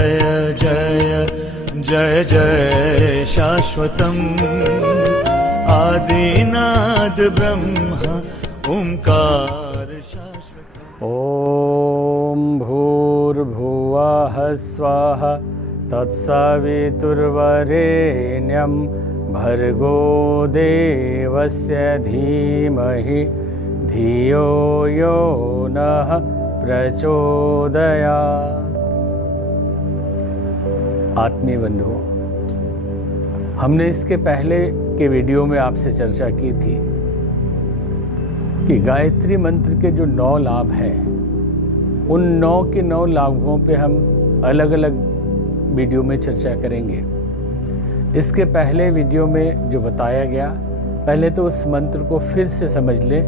जय जय जय जय शाश्वतम् आदिनाद ब्रह्म ओंकार शाश्वतम्। ॐ भूर्भुवः स्वः तत्सवितुर्वरेण्यं भर्गो देवस्य धीमहि धियो यो नः प्रचोदयात्। आत्मीय बंधुओं, हमने इसके पहले के वीडियो में आपसे चर्चा की थी कि गायत्री मंत्र के जो 9 लाभ हैं, उन 9 के 9 लाभों पे हम अलग अलग वीडियो में चर्चा करेंगे। इसके पहले वीडियो में जो बताया गया, पहले तो उस मंत्र को फिर से समझ लें।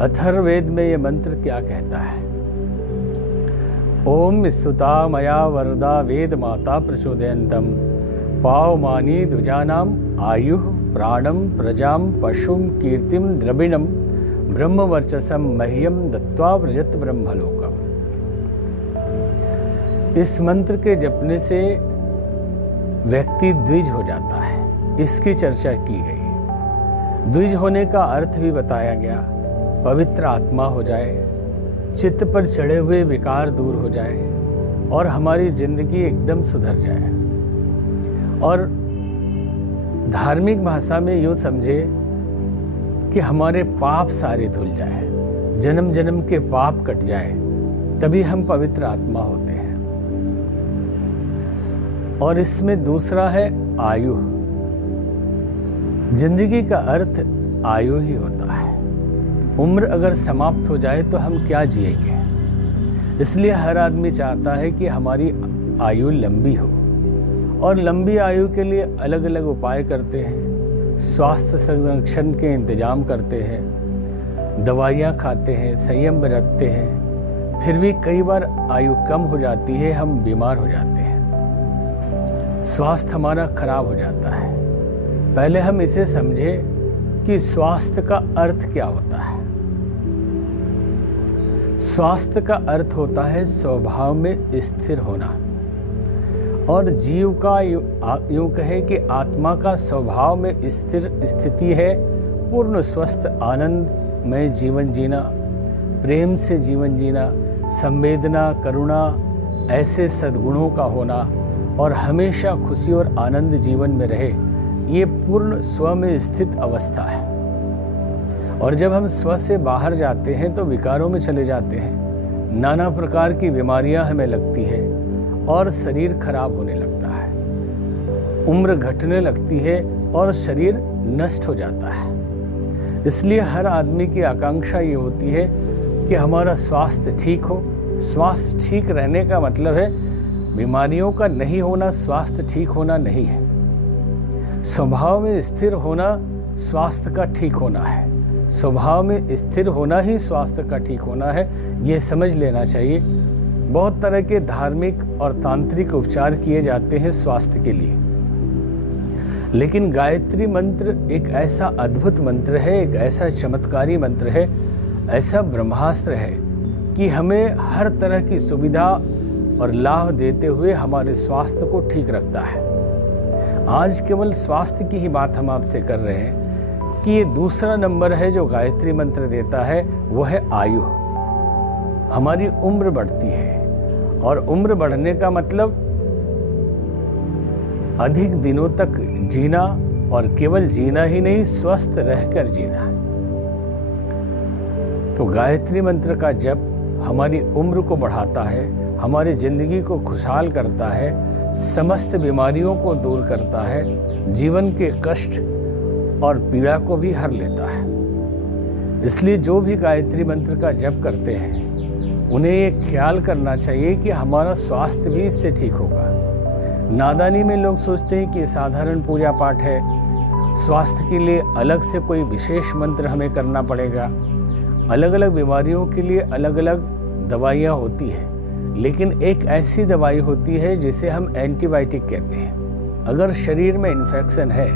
अथर्ववेद में ये मंत्र क्या कहता है? ओम स्तुता मया वरदा वेद माता प्रचोदयन्तम पावमानी द्विजानाम आयुः प्राणम प्रजाम पशुम कीर्तिम द्रविणम ब्रह्मवर्चसम मह्यम दत्वा व्रजत ब्रह्मलोकम। इस मंत्र के जपने से व्यक्ति द्विज हो जाता है, इसकी चर्चा की गई। द्विज होने का अर्थ भी बताया गया। पवित्र आत्मा हो जाए, चित्त पर चढ़े हुए विकार दूर हो जाए और हमारी जिंदगी एकदम सुधर जाए। और धार्मिक भाषा में यूँ समझे कि हमारे पाप सारे धुल जाए, जन्म जन्म के पाप कट जाए, तभी हम पवित्र आत्मा होते हैं। और इसमें दूसरा है आयु। जिंदगी का अर्थ आयु ही होता है। उम्र अगर समाप्त हो जाए तो हम क्या जिएंगे? इसलिए हर आदमी चाहता है कि हमारी आयु लंबी हो, और लंबी आयु के लिए अलग अलग उपाय करते हैं, स्वास्थ्य संरक्षण के इंतजाम करते हैं, दवाइयाँ खाते हैं, संयम बरतते हैं। फिर भी कई बार आयु कम हो जाती है, हम बीमार हो जाते हैं, स्वास्थ्य हमारा खराब हो जाता है। पहले हम इसे समझे कि स्वास्थ्य का अर्थ क्या होता है। स्वास्थ्य का अर्थ होता है स्वभाव में स्थिर होना, और जीव का यूं कहे कि आत्मा का स्वभाव में स्थिर स्थिति है पूर्ण स्वस्थ आनंदमय जीवन जीना, प्रेम से जीवन जीना, संवेदना करुणा ऐसे सद्गुणों का होना, और हमेशा खुशी और आनंद जीवन में रहे। ये पूर्ण स्व में स्थित अवस्था है। और जब हम स्व से बाहर जाते हैं तो विकारों में चले जाते हैं, नाना प्रकार की बीमारियां हमें लगती है और शरीर खराब होने लगता है, उम्र घटने लगती है और शरीर नष्ट हो जाता है। इसलिए हर आदमी की आकांक्षा ये होती है कि हमारा स्वास्थ्य ठीक हो। स्वास्थ्य ठीक रहने का मतलब है बीमारियों का नहीं होना, स्वास्थ्य ठीक होना नहीं है। स्वभाव में स्थिर होना स्वास्थ्य का ठीक होना है, स्वभाव में स्थिर होना ही स्वास्थ्य का ठीक होना है, ये समझ लेना चाहिए। बहुत तरह के धार्मिक और तांत्रिक उपचार किए जाते हैं स्वास्थ्य के लिए, लेकिन गायत्री मंत्र एक ऐसा अद्भुत मंत्र है, एक ऐसा चमत्कारी मंत्र है, ऐसा ब्रह्मास्त्र है कि हमें हर तरह की सुविधा और लाभ देते हुए हमारे स्वास्थ्य को ठीक रखता है। आज केवल स्वास्थ्य की ही बात हम आपसे कर रहे हैं कि ये दूसरा नंबर है जो गायत्री मंत्र देता है, वो है आयु। हमारी उम्र बढ़ती है, और उम्र बढ़ने का मतलब अधिक दिनों तक जीना, और केवल जीना ही नहीं, स्वस्थ रहकर जीना। तो गायत्री मंत्र का जप हमारी उम्र को बढ़ाता है, हमारी जिंदगी को खुशहाल करता है, समस्त बीमारियों को दूर करता है, जीवन के कष्ट और पीड़ा को भी हर लेता है। इसलिए जो भी गायत्री मंत्र का जप करते हैं उन्हें ये ख्याल करना चाहिए कि हमारा स्वास्थ्य भी इससे ठीक होगा। नादानी में लोग सोचते हैं कि ये साधारण पूजा पाठ है, स्वास्थ्य के लिए अलग से कोई विशेष मंत्र हमें करना पड़ेगा। अलग अलग बीमारियों के लिए अलग अलग दवाइयाँ होती हैं, लेकिन एक ऐसी दवाई होती है जिसे हम एंटीबायोटिक कहते हैं। अगर शरीर में इन्फेक्शन है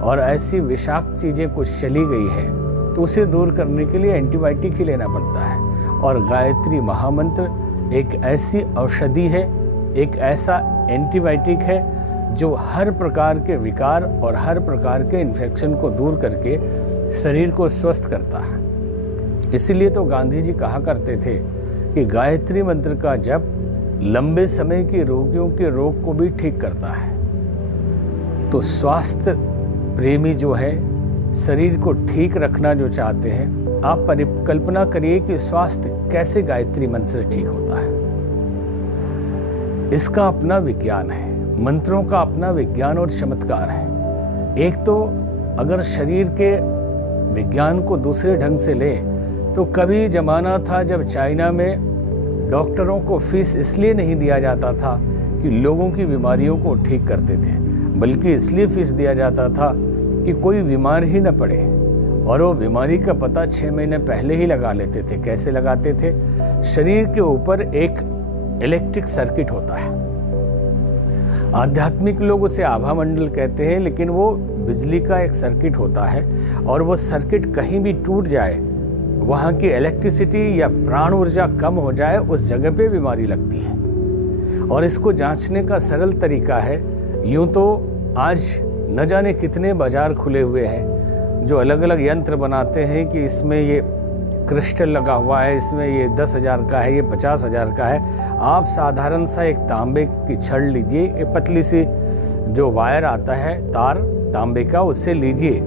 और ऐसी विषाक्त चीज़ें कुछ चली गई है तो उसे दूर करने के लिए एंटीबायोटिक ही लेना पड़ता है। और गायत्री महामंत्र एक ऐसी औषधि है एक ऐसा एंटीबायोटिक है जो हर प्रकार के विकार और हर प्रकार के इन्फेक्शन को दूर करके शरीर को स्वस्थ करता है। इसीलिए तो गांधी जी कहा करते थे कि गायत्री मंत्र का जप लंबे समय के रोगियों के रोग को भी ठीक करता है। तो स्वास्थ्य प्रेमी जो है, शरीर को ठीक रखना जो चाहते हैं, आप परिकल्पना करिए कि स्वास्थ्य कैसे गायत्री मंत्र से ठीक होता है। इसका अपना विज्ञान है, मंत्रों का अपना विज्ञान और चमत्कार है। एक तो अगर शरीर के विज्ञान को दूसरे ढंग से लें तो कभी जमाना था जब चाइना में डॉक्टरों को फीस इसलिए नहीं दिया जाता था कि लोगों की बीमारियों को ठीक करते थे, बल्कि इसलिए फीस दिया जाता था कि कोई बीमार ही न पड़े, और वो बीमारी का पता 6 महीने पहले ही लगा लेते थे। कैसे लगाते थे? शरीर के ऊपर एक इलेक्ट्रिक सर्किट होता है, आध्यात्मिक लोग उसे आभा मंडल कहते हैं, लेकिन वो बिजली का एक सर्किट होता है, और वो सर्किट कहीं भी टूट जाए, वहाँ की इलेक्ट्रिसिटी या प्राण ऊर्जा कम हो जाए, उस जगह पे बीमारी लगती है। और इसको जांचने का सरल तरीका है, यूँ तो आज न जाने कितने बाजार खुले हुए हैं जो अलग अलग यंत्र बनाते हैं कि इसमें ये क्रिस्टल लगा हुआ है, इसमें ये 10,000 का है, ये 50,000 का है। आप साधारण सा एक तांबे की छड़ लीजिए, एक पतली सी जो वायर आता है तार तांबे का, उससे लीजिए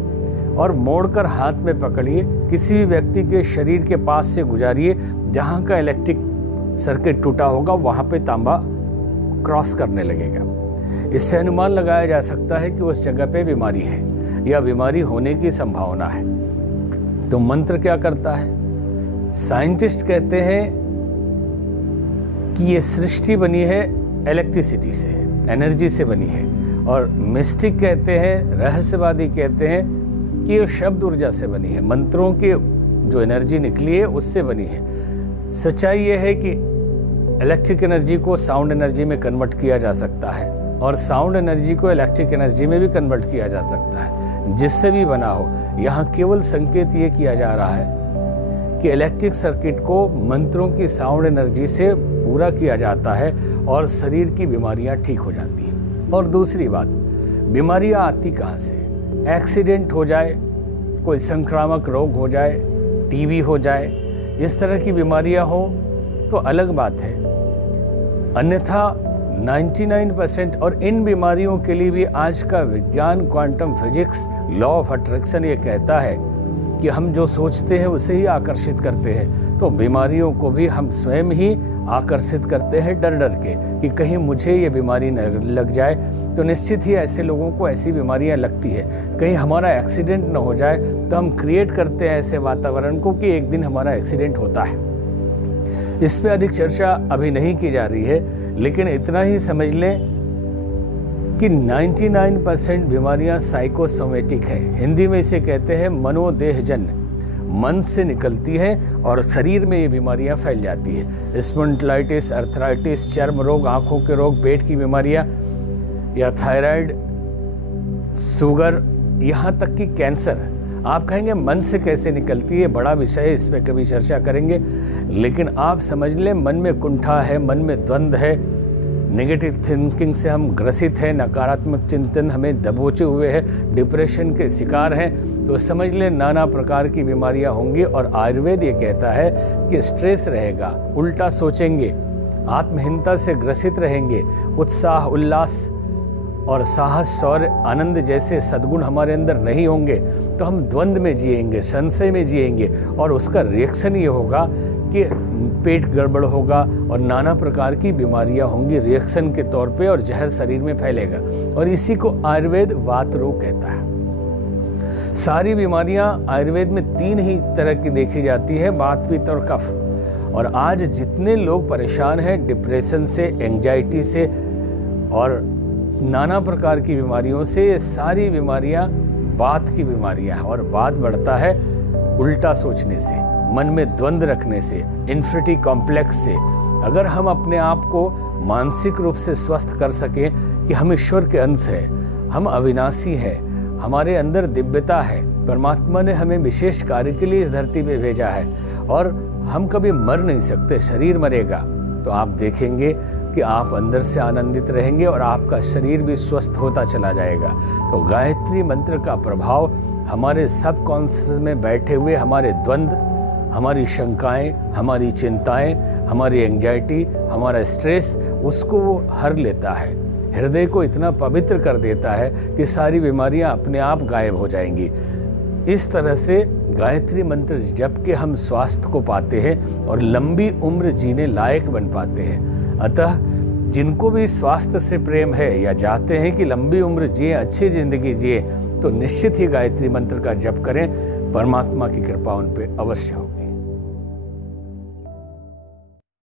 और मोड़कर हाथ में पकड़िए, किसी भी व्यक्ति के शरीर के पास से गुजारिए, जहाँ का इलेक्ट्रिक सर्किट टूटा होगा वहाँ पे तांबा क्रॉस करने लगेगा। इससे अनुमान लगाया जा सकता है कि उस जगह पे बीमारी है या बीमारी होने की संभावना है। तो मंत्र क्या करता है? साइंटिस्ट कहते हैं कि ये सृष्टि बनी है इलेक्ट्रिसिटी से, एनर्जी से बनी है, और मिस्टिक कहते हैं, रहस्यवादी कहते हैं कि ये शब्द ऊर्जा से बनी है, मंत्रों की जो एनर्जी निकली है उससे बनी है। सच्चाई ये है कि इलेक्ट्रिक एनर्जी को साउंड एनर्जी में कन्वर्ट किया जा सकता है, और साउंड एनर्जी को इलेक्ट्रिक एनर्जी में भी कन्वर्ट किया जा सकता है, जिससे भी बना हो। यहाँ केवल संकेत ये किया जा रहा है कि इलेक्ट्रिक सर्किट को मंत्रों की साउंड एनर्जी से पूरा किया जाता है और शरीर की बीमारियाँ ठीक हो जाती हैं। और दूसरी बात, बीमारियाँ आती कहाँ से? एक्सीडेंट हो जाए, कोई संक्रामक रोग हो जाए, टीबी हो जाए, इस तरह की बीमारियां हो तो अलग बात है, अन्यथा 99% और इन बीमारियों के लिए भी आज का विज्ञान, quantum physics, law of attraction ये कहता है कि हम जो सोचते हैं उसे ही आकर्षित करते हैं। तो बीमारियों को भी हम स्वयं ही आकर्षित करते हैं डर डर के कि कहीं मुझे ये बीमारी न लग जाए। तो निश्चित ही ऐसे लोगों को ऐसी बीमारियां लगती है। कहीं हमारा एक्सीडेंट न हो जाए तो हम क्रिएट करते हैं ऐसे वातावरण को कि एक दिन हमारा एक्सीडेंट होता है। इस पे अधिक चर्चा अभी नहीं की जा रही है, लेकिन इतना ही समझ लें कि 99% बीमारियां साइकोसोमेटिक है। हिंदी में इसे कहते हैं मनोदेहजन्य, मन से निकलती है और शरीर में ये बीमारियां फैल जाती है। स्पॉन्डिलाइटिस, अर्थराइटिस, चर्म रोग, आंखों के रोग, पेट की बीमारियां या थायराइड, शुगर, यहाँ तक कि कैंसर। आप कहेंगे मन से कैसे निकलती है, बड़ा विषय है, इस पर कभी चर्चा करेंगे। लेकिन आप समझ लें, मन में कुंठा है, मन में द्वंद्व है, नेगेटिव थिंकिंग से हम ग्रसित हैं, नकारात्मक चिंतन हमें दबोचे हुए हैं, डिप्रेशन के शिकार हैं, तो समझ लें नाना प्रकार की बीमारियां होंगी। और आयुर्वेद ये कहता है कि स्ट्रेस रहेगा, उल्टा सोचेंगे, आत्महीनता से ग्रसित रहेंगे, उत्साह, उल्लास और साहस, शौर्य, आनंद जैसे सद्गुण हमारे अंदर नहीं होंगे तो हम द्वंद्व में जिएंगे, संशय में जिएंगे, और उसका रिएक्शन ये होगा कि पेट गड़बड़ होगा और नाना प्रकार की बीमारियां होंगी रिएक्शन के तौर पे, और जहर शरीर में फैलेगा। और इसी को आयुर्वेद वात रोग कहता है। सारी बीमारियां आयुर्वेद में 3 ही तरह की देखी जाती है, वात, पित्त और कफ। और आज जितने लोग परेशान हैं डिप्रेशन से, एंजाइटी से और नाना प्रकार की बीमारियों से, ये सारी बीमारियां वात की बीमारियां हैं। और वात बढ़ता है उल्टा सोचने से, मन में द्वंद्व रखने से, इन्फिनिटी कॉम्प्लेक्स से। अगर हम अपने आप को मानसिक रूप से स्वस्थ कर सकें कि हम ईश्वर के अंश हैं, हम अविनाशी हैं, हमारे अंदर दिव्यता है, परमात्मा ने हमें विशेष कार्य के लिए इस धरती पे भेजा है और हम कभी मर नहीं सकते, शरीर मरेगा। तो आप देखेंगे कि आप अंदर से आनंदित रहेंगे और आपका शरीर भी स्वस्थ होता चला जाएगा। तो गायत्री मंत्र का प्रभाव हमारे सबकॉन्शियस में बैठे हुए हमारे द्वंद्व, हमारी शंकाएं, हमारी चिंताएं, हमारी एंजाइटी, हमारा स्ट्रेस, उसको वो हर लेता है। हृदय को इतना पवित्र कर देता है कि सारी बीमारियां अपने आप गायब हो जाएंगी। इस तरह से गायत्री मंत्र जप के हम स्वास्थ्य को पाते हैं और लंबी उम्र जीने लायक बन पाते हैं। अतः जिनको भी स्वास्थ्य से प्रेम है या चाहते हैं कि लंबी उम्र जिए, अच्छी जिंदगी जिए, तो निश्चित ही गायत्री मंत्र का जप करें। परमात्मा की कृपा उन पे अवश्य हो।